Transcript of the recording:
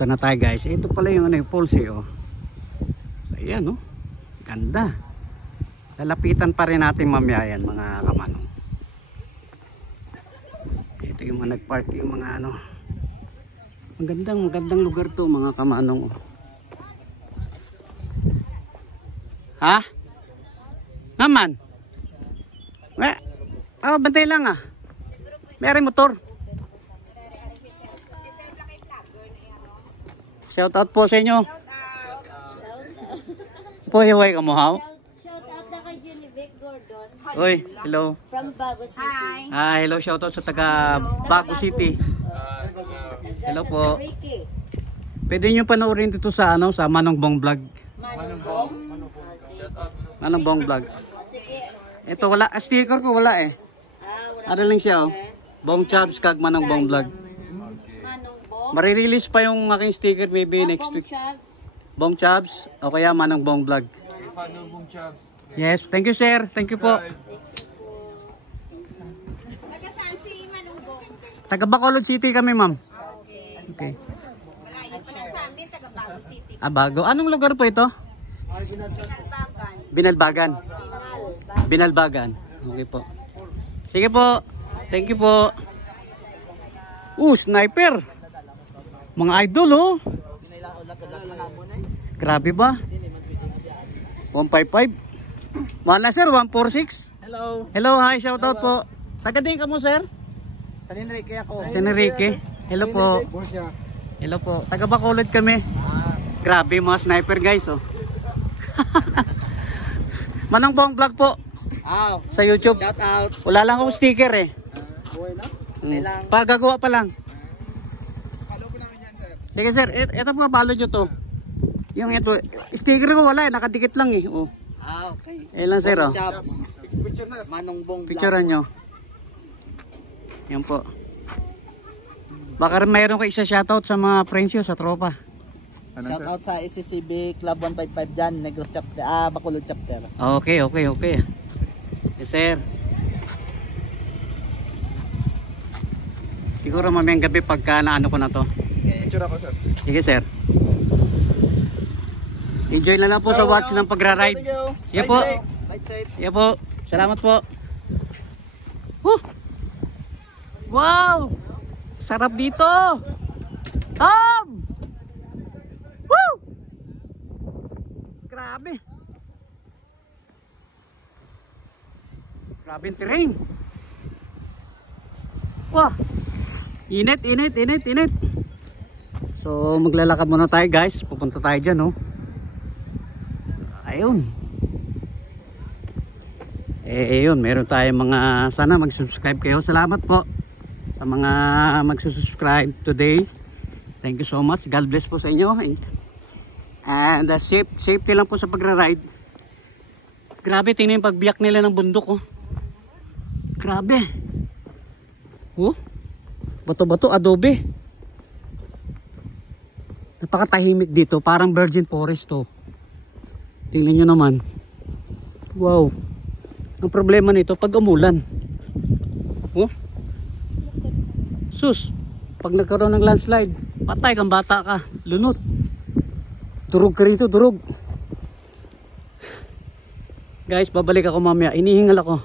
pa na tayo guys. Ito pala yung ano, yung pulse oh. Ayan oh. Ganda. Lalapitan pa rin natin mamaya yan mga kamanong. Ito yung mga nagpark yung mga ano. Magandang lugar to mga kamanong oh. Ha? Naman? Oh, bantay lang ah. May motor. Shout out po sa inyo. Po hiway ka mo haw. Shout out na kay Genevieve Gordon. Oy, hello. From Bago City. Hi. Hello, shout out sa taga Bago City. Hello po. Ricky. Pwede niyo panoorin dito sa ano, sa Manong Bong Vlog. Manong Bong Vlog. Ito wala, sticker ko wala eh. Ano lang siya oh. Bong Chabs kag Manong Bong Vlog. Marirelease pa yung aking sticker maybe next week. Bong Chabs o kaya Manong Bong Vlog. Yes, thank you sir. Thank you po. Taga saan si Manong Bong? Taga Bacolod City kami ma'am. Okay. Malayo pala sa amin, taga Bago City. Ah, bago. Anong lugar po ito? Binalbagan. Binalbagan. Okay po. Sige po. Thank you po. Sniper. Mga idol oh. Grabe ba? 155. Wala sir, 146. Hello. Hello, hi, shout out po. Taga din ka mo sir? San Enrique ako. San Enrique. Hello po. Hello po. Taga Bacolod kami. Grabe mga sniper guys oh. Manong Bong Vlog po. Sa YouTube. Shout out. Wala lang akong sticker eh. Buhay na? Pagagawa pa lang. Follow ko namin yan, sir. Sige sir, ito mga balot nyo to. Yung ito, sticker ko wala eh, nakadikit lang eh. Oh. Okay. Lang sir oh. Picture na. Manong Bong Vlog. Picturean nyo. Yan po. Baka mayroon ka isa shoutout sa mga friends nyo, sa tropa. Shout out sa SCCB Club 155 dyan, Negros Chapter, Bacolod Chapter. Okay. Yes sir. Siguro mamayang gabi pagka naano ko na to. Picture ako, sir. Sige sir. Enjoy na lang po sa watch ng pagra-ride. Sige po. Light safe. Sige po. Salamat po. Wow! Sarap dito. Tom! Woo! Grabe. Grabe yung terrain. Wah! Init. So maglalakad muna tayo guys. Pupunta tayo dyan oh. Ayun. Ayun, meron tayong mga, sana mag-subscribe kayo. Salamat po sa mga mag-subscribe today. Thank you so much. God bless po sa inyo. And safety lang po sa pagra-ride. Grabe, tingnan yung pagbiyak nila ng bundok oh. Grabe. Oh. Bato-bato, adobe. Napakatahimik dito, parang virgin forest to. Tingnan nyo naman. Wow. Ang problema nito pag umulan. Oh. Sus, pag nagkaroon ng landslide, patay kang bata ka, lunot. Durog ka rito, durog. Guys, babalik ako mamaya. Inihingal ako.